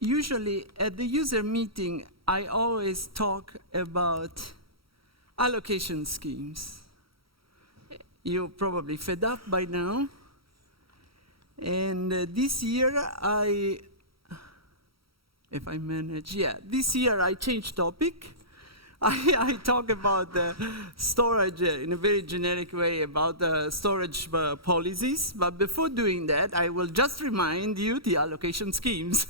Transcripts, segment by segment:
usually at the user meeting, I always talk about allocation schemes. You're probably fed up by now. And this year, if I manage, this year I changed topic. I talk about the storage in a very generic way about the storage policies, but before doing that, I will just remind you the allocation schemes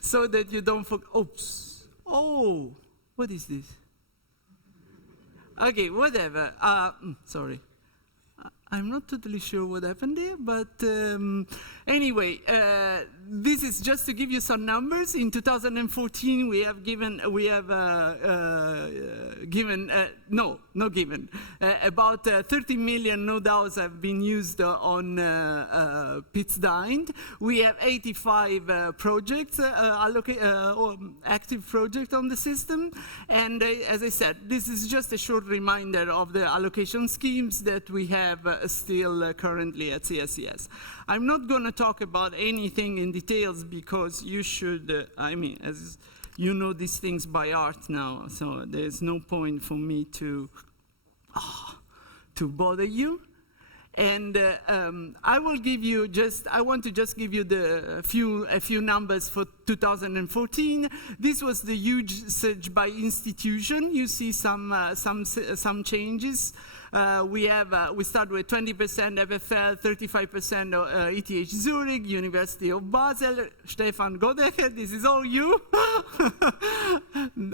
so that you don't forget. Oops. Oh, what is this? Okay, whatever. Sorry. I'm not totally sure what happened there, but anyway, this is just to give you some numbers. In 2014, about 30 million node hours have been used on pits dined. We have 85 projects, active projects on the system. And as I said, this is just a short reminder of the allocation schemes that we have still currently at CSCS. I'm not going to talk about anything in details because you should, as you know these things by heart now, so there's no point for me to bother you. And I will give you I want to just give you a few numbers for 2014. This was the usage by institution. You see some changes. We start with 20% FFL, 35% ETH Zurich, University of Basel, Stefan Godecher, this is all you,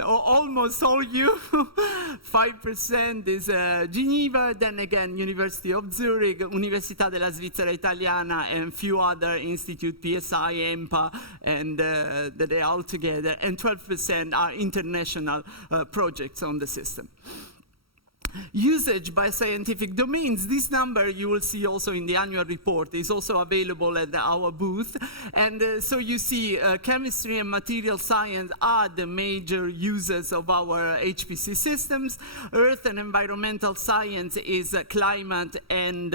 almost all you. 5% is Geneva, then again University of Zurich, Università della Svizzera Italiana, and few other institutes, PSI, EMPA, and that are all together, and 12% are international projects on the system. Usage by scientific domains, this number you will see also in the annual report is also available at our booth. And so you see chemistry and material science are the major users of our HPC systems. Earth and environmental science is climate and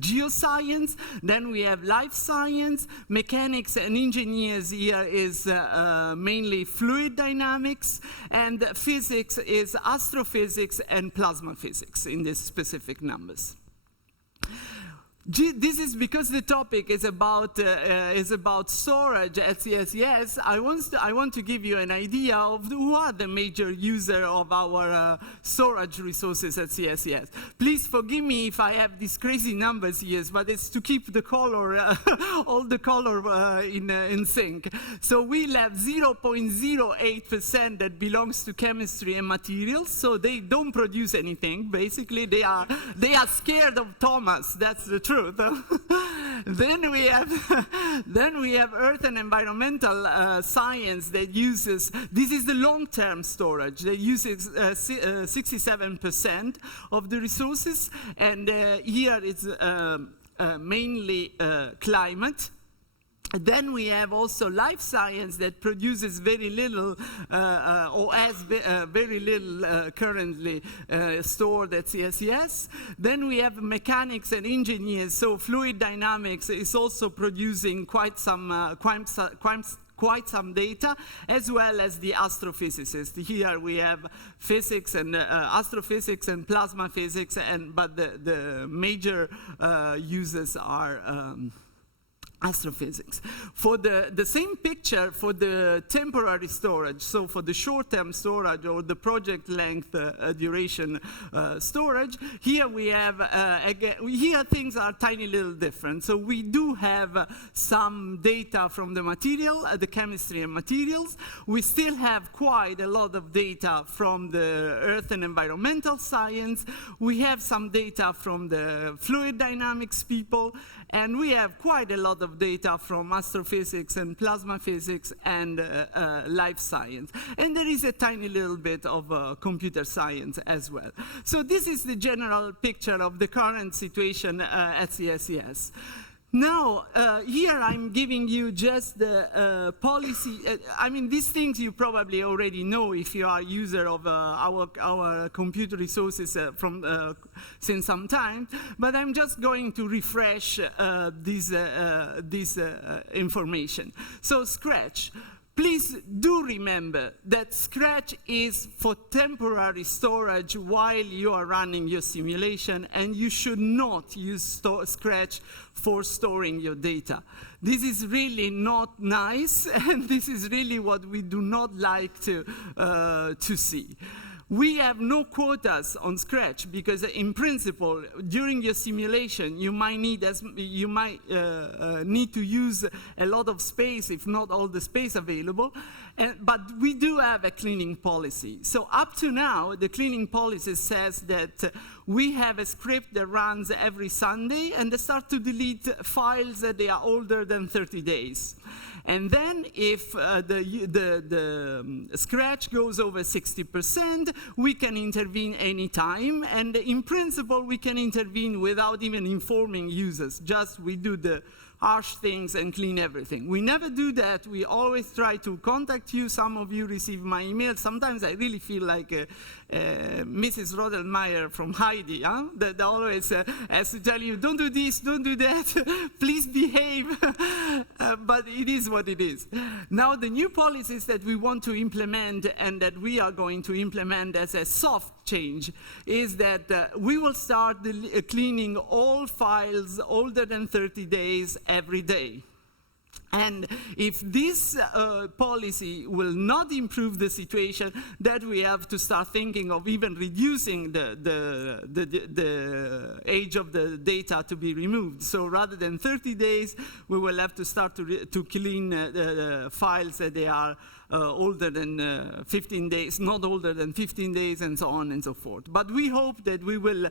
geoscience. Then we have life science. Mechanics and engineers here is mainly fluid dynamics. And physics is astrophysics and plasma physics in these specific numbers. This is because the topic is about storage at CSCS. I want to give you an idea of who are the major users of our storage resources at CSCS. Please forgive me if I have these crazy numbers here, but it's to keep the color, all the color in sync. So we have 0.08% that belongs to chemistry and materials. So they don't produce anything. Basically, they are scared of Thomas. That's the truth. Then we have earth and environmental science that uses, this is the long-term storage, that uses 67% of the resources, and here it's mainly climate. Then we have also life science that produces very little or has very little currently stored at CSCS. Then we have mechanics and engineers, so fluid dynamics is also producing quite some data, as well as the astrophysicists. Here we have physics and astrophysics and plasma physics, but the major users are astrophysics. For the same picture for the temporary storage, so for the short-term storage or the project length duration storage, here we have, here things are tiny little different. So we do have some data from the material, the chemistry and materials. We still have quite a lot of data from the earth and environmental science. We have some data from the fluid dynamics people, and we have quite a lot of data from astrophysics and plasma physics and life science. And there is a tiny little bit of computer science as well. So this is the general picture of the current situation at CSCS. Now, here I'm giving you just the policy. I mean, these things you probably already know if you are a user of our computer resources since some time. But I'm just going to refresh this information. So, Scratch. Please do remember that Scratch is for temporary storage while you are running your simulation, and you should not use Scratch for storing your data. This is really not nice, and this is really what we do not like to see. We have no quotas on Scratch because, in principle, during your simulation, you might need to use a lot of space, if not all the space available. But we do have a cleaning policy. So up to now, the cleaning policy says that we have a script that runs every Sunday, and they start to delete files that they are older than 30 days. And then if the Scratch goes over 60%, we can intervene anytime. And in principle, we can intervene without even informing users. Just we do the harsh things and clean everything. We never do that. We always try to contact you. Some of you receive my email. Sometimes I really feel like Mrs. Rodelmeyer from Heidi, that always has to tell you, don't do this, don't do that, please behave. But it is what it is. Now, the new policies that we want to implement and that we are going to implement as a soft change is that we will start cleaning all files older than 30 days every day. And if this policy will not improve the situation, then we have to start thinking of even reducing the age of the data to be removed. So rather than 30 days, we will have to start to clean the files that they are older than 15 days, not older than 15 days, and so on and so forth. But we hope that we will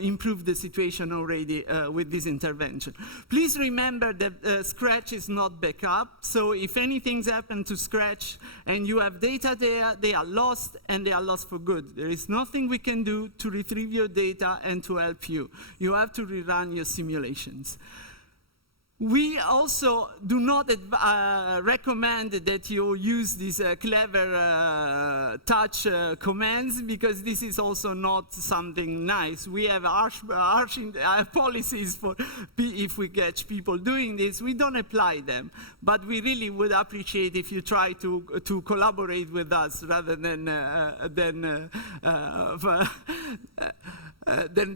improve the situation already with this intervention. Please remember that Scratch is not backup, so if anything's happened to Scratch and you have data there, they are lost, and they are lost for good. There is nothing we can do to retrieve your data and to help you. You have to rerun your simulations. We also do not recommend that you use these clever touch commands, because this is also not something nice. We have harsh policies for if we catch people doing this. We don't apply them, but we really would appreciate if you try to collaborate with us rather than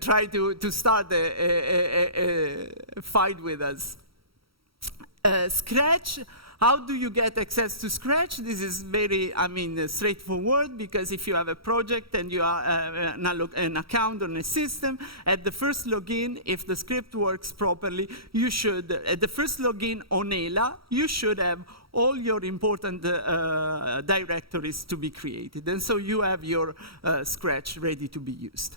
try to start a fight with us. Scratch, how do you get access to Scratch? This is very, straightforward, because if you have a project and you are an account on a system, at the first login, if the script works properly, you should, at the first login on ELA, you should have all your important directories to be created. And so you have your Scratch ready to be used.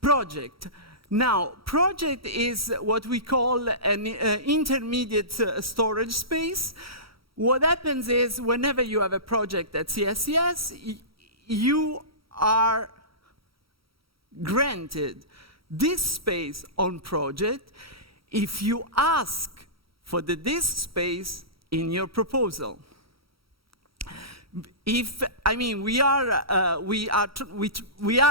Project. Now, project is what we call an intermediate storage space. What happens is, whenever you have a project at CSCS, you are granted this space on project if you ask for the disk space in your proposal. We are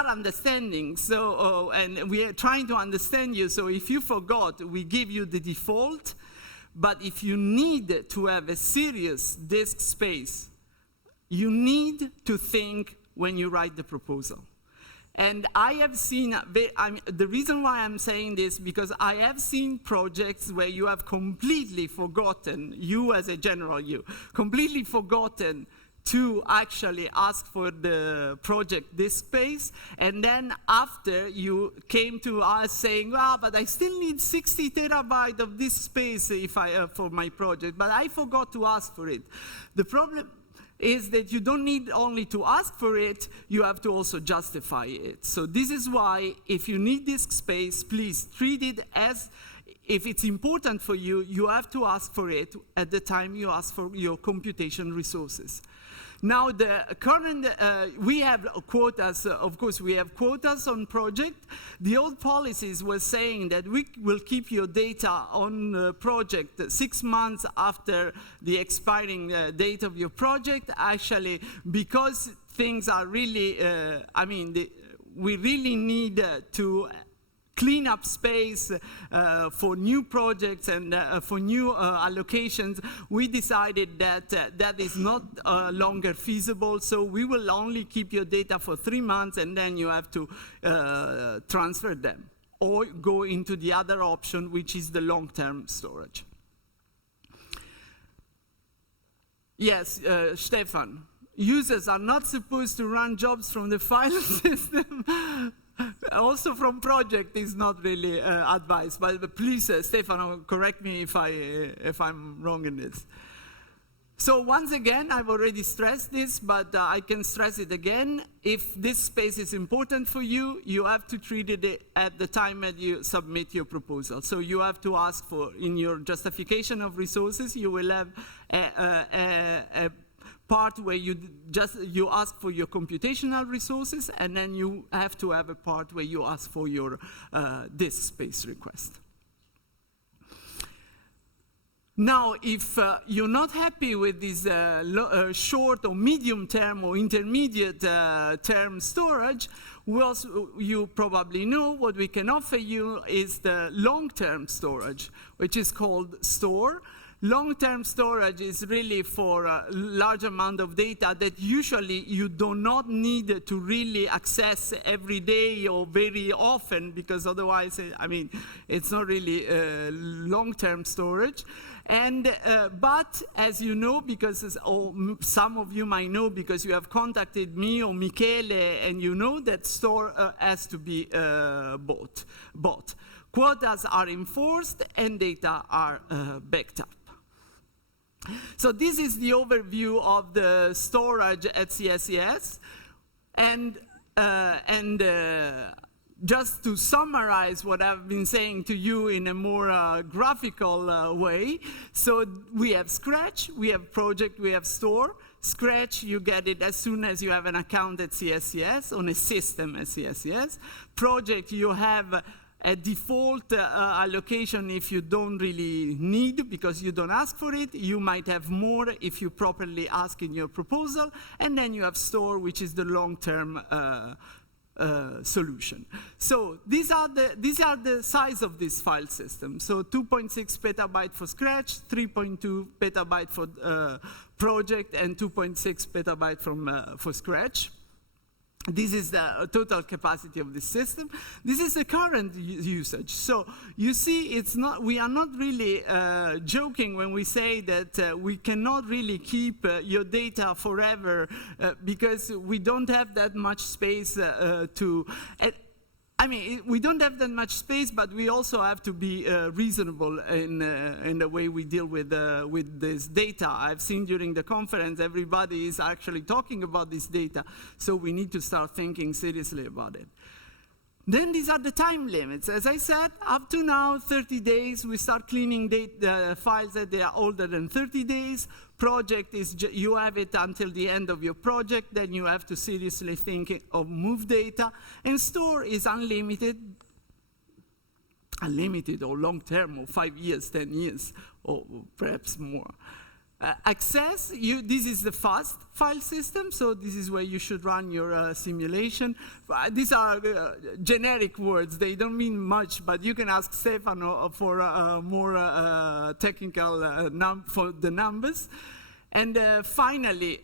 understanding, so and we are trying to understand you. So if you forgot, we give you the default. But if you need to have a serious disk space, you need to think when you write the proposal. And I have seen, the reason why I'm saying this, because I have seen projects where you have completely forgotten, you as a general, completely forgotten to actually ask for the project disk space, and then after you came to us saying, but I still need 60 terabytes of disk space for my project, but I forgot to ask for it. The problem is that you don't need only to ask for it, you have to also justify it. So this is why, if you need disk space, please treat it as, if it's important for you, you have to ask for it at the time you ask for your computation resources. Now the current, we have quotas, of course we have quotas on project. The old policies were saying that we will keep your data on the project 6 months after the expiring date of your project. Actually, because things are really, we really need to clean up space for new projects and for new allocations, we decided that that is not longer feasible, so we will only keep your data for 3 months and then you have to transfer them or go into the other option, which is the long-term storage. Yes, Stefan, users are not supposed to run jobs from the file system. Also from project is not really advised, but please, Stefano, correct me if I'm wrong in this. So once again, I've already stressed this, but I can stress it again. If this space is important for you, you have to treat it at the time that you submit your proposal. So you have to ask for, in your justification of resources, you will have a part where you ask for your computational resources, and then you have to have a part where you ask for your disk space request. Now, if you're not happy with this short or medium term or intermediate term storage, you probably know what we can offer you is the long-term storage, which is called Store. Long-term storage is really for a large amount of data that usually you do not need to really access every day or very often, because otherwise, it's not really long-term storage. And, but as you know, because some of you might know because you have contacted me or Michele, and you know that store has to be bought. Quotas are enforced and data are backed up. So this is the overview of the storage at CSCS, and just to summarize what I've been saying to you in a more graphical way, so we have Scratch, we have Project, we have Store. Scratch, you get it as soon as you have an account at CSCS, on a system at CSCS. Project, you have a default allocation if you don't really need, because you don't ask for it. You might have more if you properly ask in your proposal. And then you have Store, which is the long-term solution. So these are the size of this file system. So 2.6 petabyte for Scratch, 3.2 petabyte for Project, and 2.6 petabyte for Scratch. This is the total capacity of the system. This is the current usage. So you see, we are not really joking when we say that we cannot really keep your data forever because we don't have that much space we don't have that much space, but we also have to be reasonable in the way we deal with this data. I've seen during the conference, everybody is actually talking about this data, so we need to start thinking seriously about it. Then these are the time limits. As I said, up to now, 30 days, we start cleaning files that they are older than 30 days. Project is, you have it until the end of your project, then you have to seriously think of move data. And Store is unlimited or long-term, or 5 years, 10 years, or perhaps more. Access, this is the fast file system, so this is where you should run your simulation. These are generic words, they don't mean much, but you can ask Stefano for more technical for the numbers. And finally,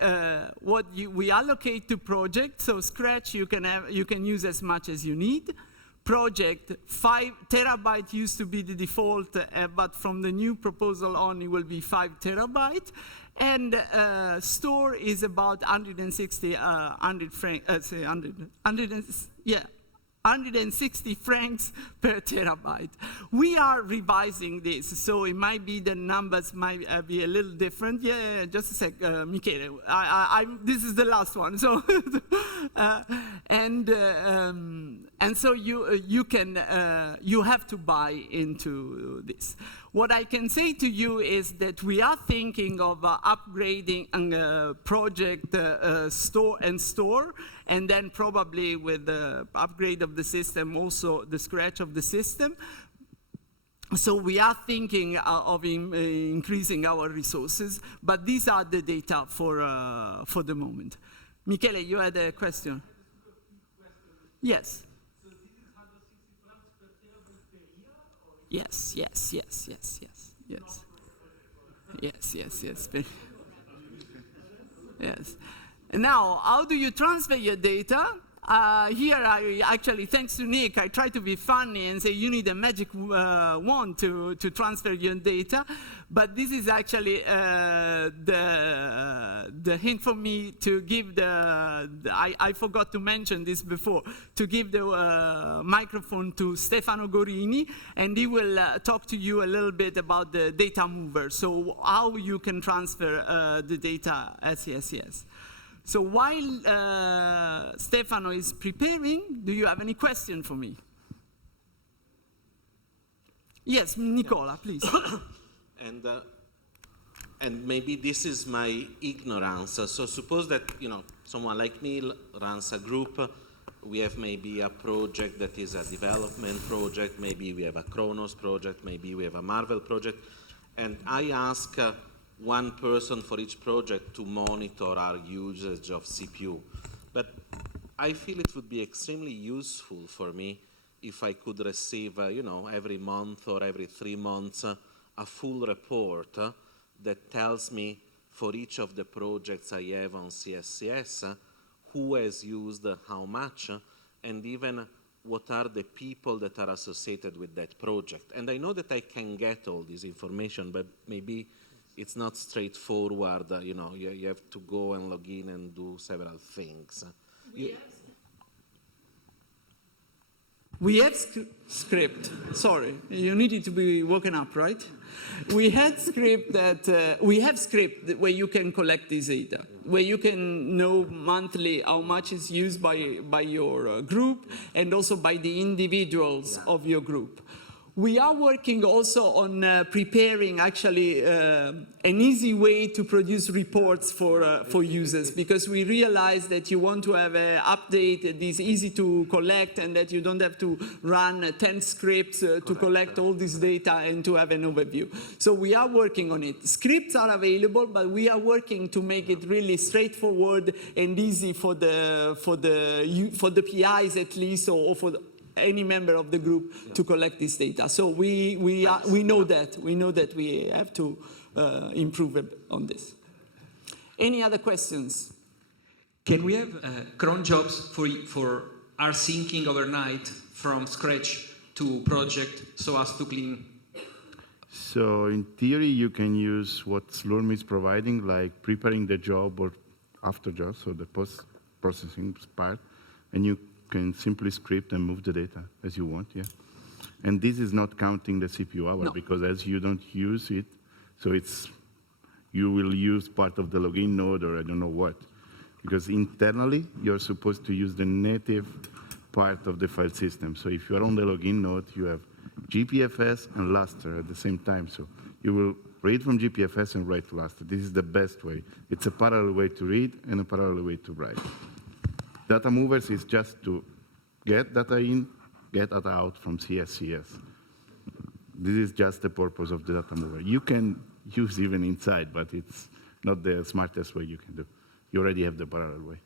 what we allocate to project, so Scratch you can use as much as you need. Project, 5 terabyte used to be the default, but from the new proposal on, it will be 5 terabyte. And Store is about 160 francs per terabyte. We are revising this, so it might be the numbers might be a little different. Yeah, just a sec, Michele. This is the last one. So, And so you have to buy into this. What I can say to you is that we are thinking of upgrading project store, and then probably with the upgrade of the system, also the scratch of the system. So we are thinking of increasing our resources, but these are the data for the moment. Michele, you had a question? Yes. So this is 160 francs per terabyte per year? Or yes. Yes. Now, how do you transfer your data? Here, thanks to Nick, I try to be funny and say you need a magic wand to transfer your data. But this is actually the hint for me to give I forgot to mention this before, to give the microphone to Stefano Gorini, and he will talk to you a little bit about the data mover, so how you can transfer the data at CSCS. So while Stefano is preparing, do you have any question for me? Yes, Nicola, please. And maybe this is my ignorance. So suppose that someone like me runs a group. We have maybe a project that is a development project. Maybe we have a Kronos project. Maybe we have a Marvel project. And I ask one person for each project to monitor our usage of CPU. But I feel it would be extremely useful for me if I could receive, every month or every 3 months, a full report that tells me for each of the projects I have on CSCS, who has used how much, and even what are the people that are associated with that project. And I know that I can get all this information, but maybe it's not straightforward. You have to go and log in and do several things. We have script. Sorry, you needed to be woken up, right? We have script where you can collect this data, where you can know monthly how much is used by your group and also by the individuals of your group. We are working also on preparing actually an easy way to produce reports for users, because we realize that you want to have an update that is easy to collect and that you don't have to run 10 scripts to collect all this data and to have an overview. So we are working on it. Scripts are available, but we are working to make it really straightforward and easy for the PIs at least, or for any member of the group to collect this data. So we know that we have to improve on this. Any other questions? Can we have cron jobs for our syncing overnight from scratch to project so as to clean? So in theory, you can use what Slurm is providing, like preparing the job or after job, so the post-processing part, and you can simply script and move the data as you want, yeah. And this is not counting the CPU hour, because as you don't use it, so you will use part of the login node or I don't know what. Because internally, you're supposed to use the native part of the file system. So if you're on the login node, you have GPFS and Lustre at the same time. So you will read from GPFS and write to Lustre. This is the best way. It's a parallel way to read and a parallel way to write. Data movers is just to get data in, get data out from CSCS. This is just the purpose of the data mover. You can use even inside, but it's not the smartest way you can do. You already have the parallel way.